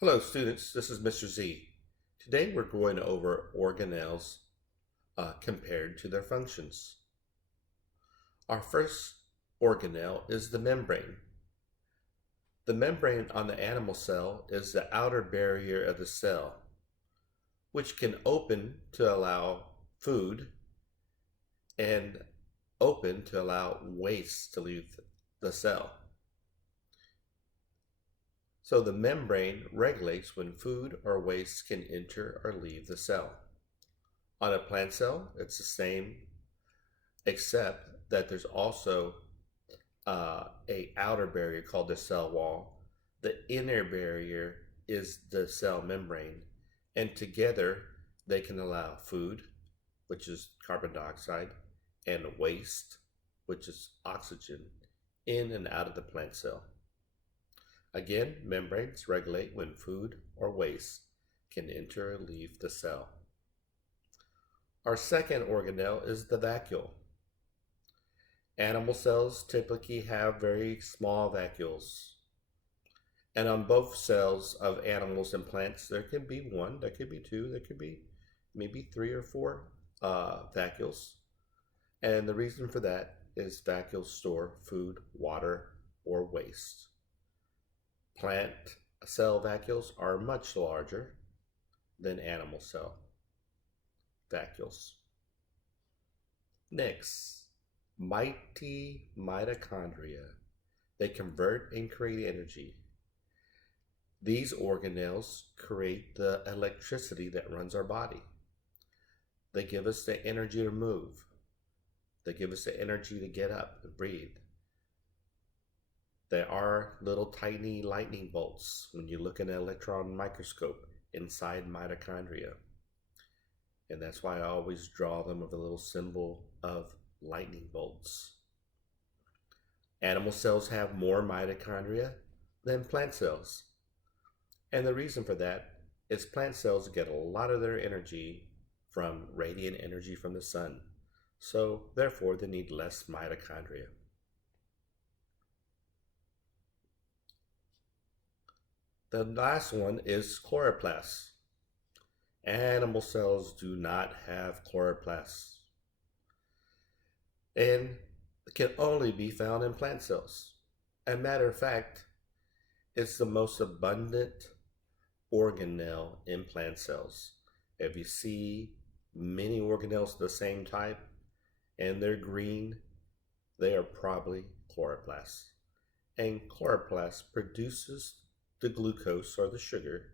Hello students, this is Mr. Z. Today we're going over organelles compared to their functions. Our first organelle is the membrane. The membrane on the animal cell is the outer barrier of the cell, which can open to allow food and open to allow waste to leave the cell. So the membrane regulates when food or waste can enter or leave the cell. On a plant cell, it's the same, except that there's also a outer barrier called the cell wall. The inner barrier is the cell membrane, and together they can allow food, which is carbon dioxide, and waste, which is oxygen, in and out of the plant cell. Again, membranes regulate when food or waste can enter or leave the cell. Our second organelle is the vacuole. Animal cells typically have very small vacuoles. And on both cells of animals and plants, there can be one, there could be two, there could be maybe three or four vacuoles. And the reason for that is vacuoles store food, water, or waste. Plant cell vacuoles are much larger than animal cell vacuoles. Next, mighty mitochondria. They convert and create energy. These organelles create the electricity that runs our body. They give us the energy to move. They give us the energy to get up and breathe. There are little tiny lightning bolts when you look in an electron microscope inside mitochondria. And that's why I always draw them with a little symbol of lightning bolts. Animal cells have more mitochondria than plant cells. And the reason for that is plant cells get a lot of their energy from radiant energy from the sun. So therefore they need less mitochondria. The last one is chloroplasts. Animal cells do not have chloroplasts and can only be found in plant cells. As a matter of fact, it's the most abundant organelle in plant cells. If you see many organelles of the same type and they're green, they are probably chloroplasts. And chloroplast produces the glucose or the sugar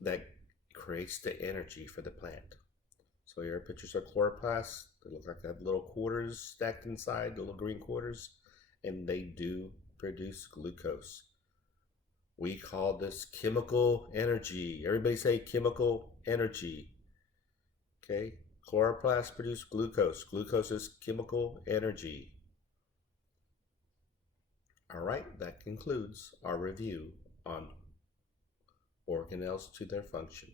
that creates the energy for the plant. So here are pictures of chloroplasts. They look like they have little quarters stacked inside, the little green quarters, and they do produce glucose. We call this chemical energy. Everybody say chemical energy. Okay, chloroplasts produce glucose. Glucose is chemical energy. All right, that concludes our review on organelles to their function.